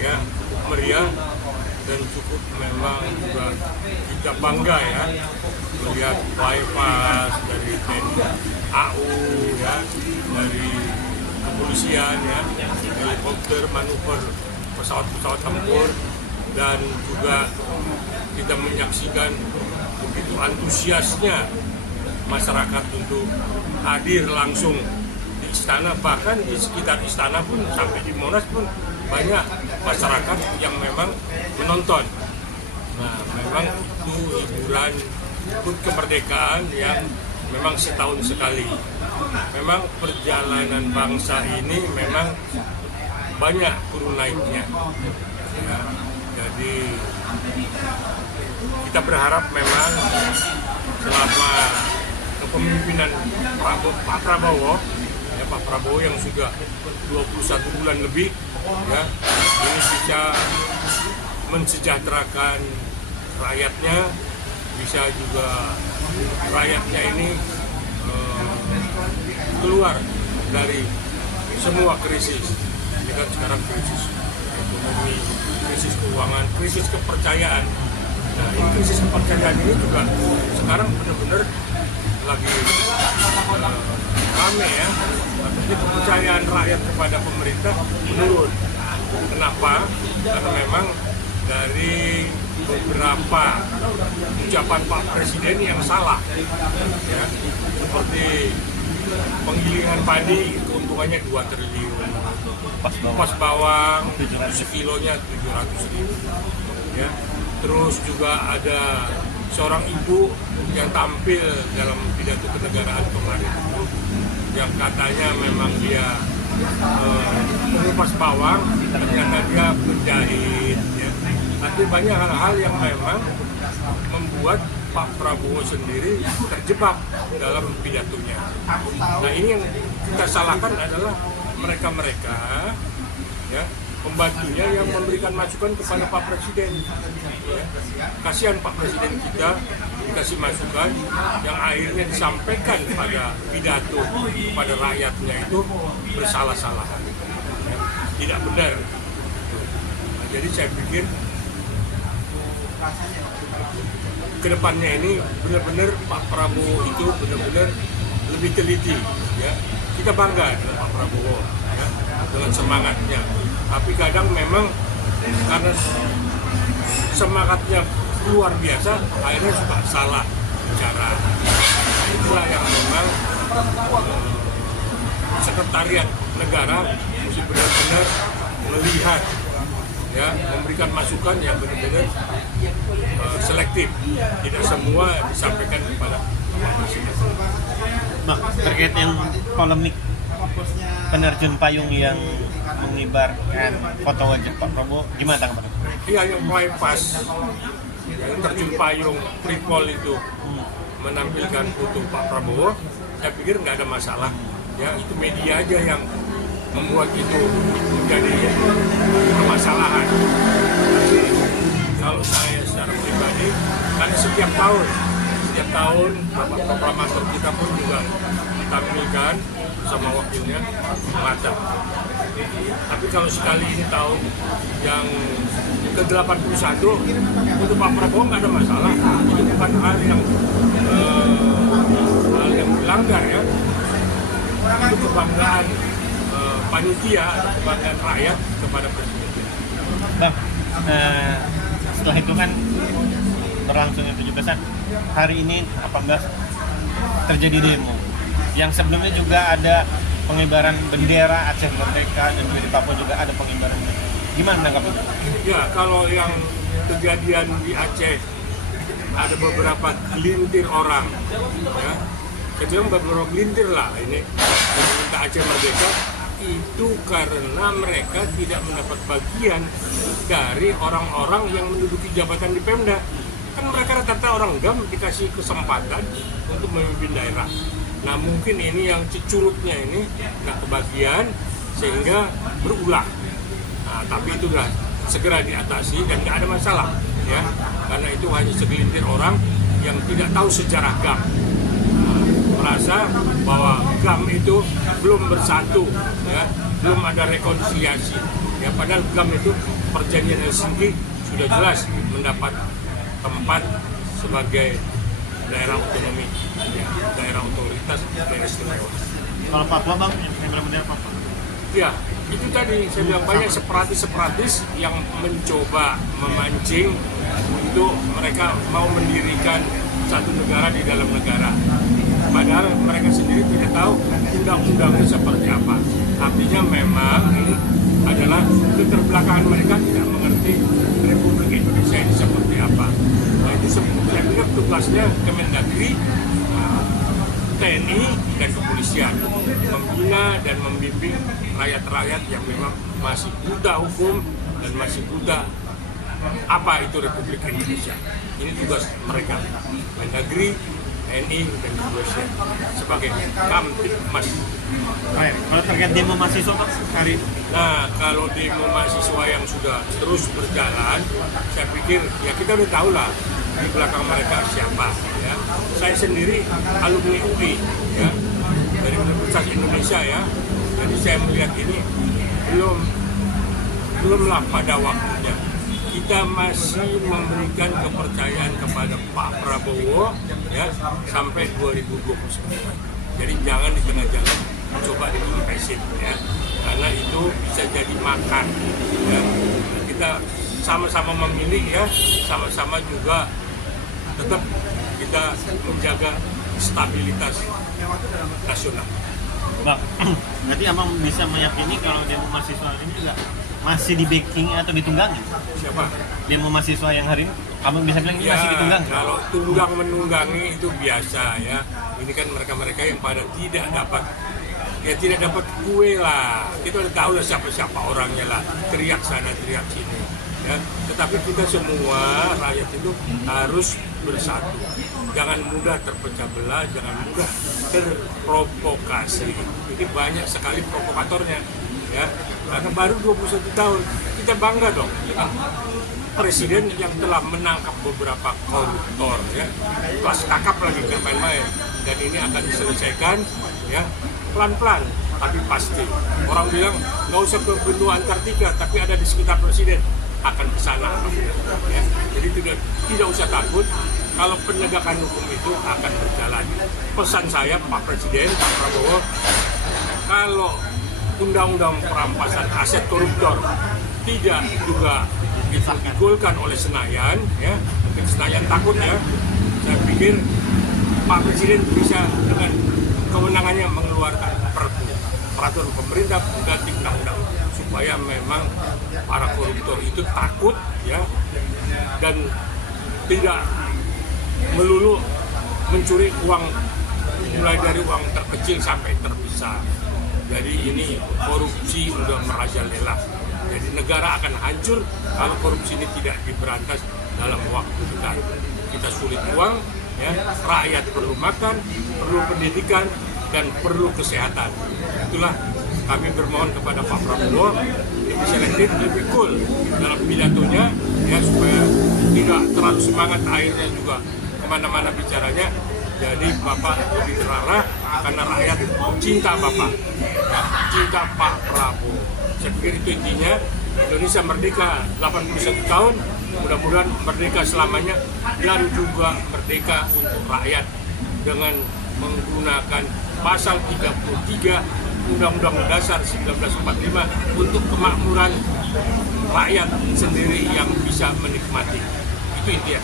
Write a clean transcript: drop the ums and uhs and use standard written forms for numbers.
ya, cukup meriah dan cukup memang juga kita bangga ya melihat bypass dari TNI AU ya, dari kepolisian ya, helikopter, manuver pesawat-pesawat tempur, dan juga kita menyaksikan begitu antusiasnya masyarakat untuk hadir langsung di istana, bahkan di sekitar istana pun sampai di Monas pun banyak masyarakat yang memang menonton. Nah, memang itu hiburan HUT kemerdekaan yang memang setahun sekali. Memang perjalanan bangsa ini memang banyak turun naiknya. Ya, jadi kita berharap memang selama kepemimpinan Pak Prabowo, ya Pak Prabowo yang sudah 21 bulan lebih, ya ini bisa mensejahterakan rakyatnya, bisa juga rakyatnya ini keluar dari semua krisis. Ini kan sekarang krisis ekonomi, krisis keuangan, krisis kepercayaan. Nah, ini krisis kepercayaan ini juga sekarang benar-benar lagi rame ya. Artinya kepercayaan rakyat kepada pemerintah menurun. Kenapa? Karena memang dari beberapa ucapan Pak Presiden yang salah, ya, seperti penggilingan padi keuntungannya 2 triliun, pas bawang sekilonya 700.000, ya. Terus juga ada seorang ibu yang tampil dalam pidato kenegaraan kemarin itu, yang katanya memang dia mengupas bawang, ternyata dia penjahit. Ya. Tapi banyak hal-hal yang memang membuat Pak Prabowo sendiri terjebak dalam pidatonya. Nah, ini yang kita salahkan adalah mereka-mereka, ya, pembantunya yang memberikan masukan kepada Pak Presiden. Ya. Kasihan Pak Presiden kita dikasih masukan yang akhirnya disampaikan pada pidato pada rakyatnya itu bersalah-salahan, ya, tidak benar. Nah, jadi saya pikir kedepannya ini benar-benar Pak Prabowo itu benar-benar lebih teliti, ya. Kita bangga dengan Pak Prabowo, ya, dengan semangatnya. Tapi kadang memang karena semangatnya luar biasa, akhirnya suka salah bicara. Itulah yang memang sekretariat negara mesti benar-benar melihat, ya, memberikan masukan yang benar-benar selektif, tidak semua disampaikan kepada Bapak Presiden. Nah, terkait yang polemik penerjun payung yang mengibarkan foto wajah Pak Prabowo, gimana tanggapan? Iya, yang bypass, yang terjun payung Pripol itu menampilkan foto Pak Prabowo, saya pikir nggak ada masalah. Ya, itu media aja yang membuat itu menjadi permasalahan. Tapi kalau saya secara pribadi, karena setiap tahun Bapak Proklamator kita pun juga ditampilkan bersama wakilnya mengatakan. Tapi kalau sekali ini tahun yang ke-81 untuk Pak Prabowo nggak ada masalah. Itu bukan hal yang dilanggar, ya. Itu kebanggaan panitia, kebanggaan rakyat kepada Presiden. Bang, setelah itu kan berlangsungnya 17-an, hari ini 18 terjadi demo. Yang sebelumnya juga ada pengibaran bendera Aceh Merdeka, dan juga di Papua juga ada pengibaran. Gimana tanggapannya? Ya, kalau yang kejadian di Aceh ada beberapa gelintir orang, ya. Saya bilang beberapa gelintir lah ini pemerintah Aceh Merdeka itu karena mereka tidak mendapat bagian dari orang-orang yang menduduki jabatan di Pemda. Kan mereka rata-rata orang GAM dikasih kesempatan untuk memimpin daerah. Nah, mungkin ini yang cecurutnya ini nggak kebagian sehingga berulah. Nah, tapi itu sudah segera diatasi dan nggak ada masalah, ya, karena itu hanya segelintir orang yang tidak tahu sejarah GAM. Merasa bahwa GAM itu belum bersatu, ya, belum ada rekonsiliasi, ya, padahal GAM itu perjanjian Helsinki sudah jelas mendapat tempat sebagai daerah otonomi, ya, daerah otoritas, daerah istimewa. Kalau Papua bang, yang benar-benar Papua. Ya, itu tadi saya bilang banyak separatis yang mencoba memancing untuk mereka mau mendirikan satu negara di dalam negara. Padahal mereka sendiri tidak tahu undang-undangnya seperti apa. Artinya memang ini adalah keterbelakangan mereka tidak mengerti Republik Indonesia ini seperti apa. Nah, itu saya pikir tugasnya Kemendagri, TNI dan kepolisian membina dan membimbing rakyat-rakyat yang memang masih buta hukum dan masih buta apa itu Republik Indonesia. Ini tugas mereka, Kemendagri, TNI dan kepolisian sebagai Kamtibmas. Baik, kalau terkait demo mahasiswa Pak, hari ini. Nah, kalau demo mahasiswa yang sudah terus berjalan, saya pikir ya kita udah tahu lah di belakang mereka siapa. Ya. Saya sendiri alumni UI, ya, dari Universitas Indonesia ya. Jadi saya melihat ini belumlah pada waktunya. Kita masih memberikan kepercayaan kepada Pak Prabowo ya sampai 2029. Jadi jangan di tengah jalan coba dikompresin ya, karena itu bisa jadi makan ya. Kita sama-sama memilih ya, sama-sama juga tetap kita menjaga stabilitas nasional. Bang, berarti abang bisa meyakini kalau demo mahasiswa ini juga masih di backing atau ditunggangi? Siapa? Demo mahasiswa yang hari ini, abang bisa bilang ini Ya, masih ditunggangi? kalau tunggang menunggangi itu biasa ya. Ini kan mereka-mereka yang pada tidak dapat kue lah. Kita udah tahu lah siapa-siapa orangnya lah. Teriak sana, teriak sini. Ya. Tetapi kita semua rakyat itu harus bersatu. Jangan mudah terpecah belah, jangan mudah terprovokasi. Ini banyak sekali provokatornya. Ya, karena baru 21 tahun kita bangga dong dengan presiden yang telah menangkap beberapa koruptor ya, kelas kakap lagi nggak main-main, dan ini akan diselesaikan ya pelan-pelan tapi pasti. Orang bilang nggak usah ke benua Antartika, tapi ada di sekitar presiden akan ke sana ya. Jadi tidak usah takut kalau penegakan hukum itu akan berjalan. Pesan saya Pak Presiden, Pak Prabowo, kalau undang-undang perampasan aset koruptor tidak juga digolkan oleh Senayan, ya, mungkin Senayan takut ya. Saya pikir Pak Presiden bisa dengan kewenangannya mengeluarkan peraturan pemerintah mengganti undang-undang supaya memang para koruptor itu takut ya dan tidak melulu mencuri uang mulai dari uang terkecil sampai terbesar. Jadi ini korupsi udah merajalela. Jadi negara akan hancur kalau korupsi ini tidak diberantas dalam waktu dekat. Kita sulit uang, ya, rakyat perlu makan, perlu pendidikan, dan perlu kesehatan. Itulah kami bermohon kepada Pak Prabowo lebih selektif, lebih cool dalam pidatonya, ya, supaya tidak terlalu semangat, akhirnya juga kemana-mana bicaranya. Jadi Bapak lebih terarah karena rakyat cinta Bapak, ya, cinta Pak Prabowo. Saya pikir itu intinya. Indonesia merdeka 81 tahun, mudah-mudahan merdeka selamanya dan juga merdeka untuk rakyat dengan menggunakan pasal 33 Undang-Undang Dasar 1945 untuk kemakmuran rakyat sendiri yang bisa menikmati. Itu intinya.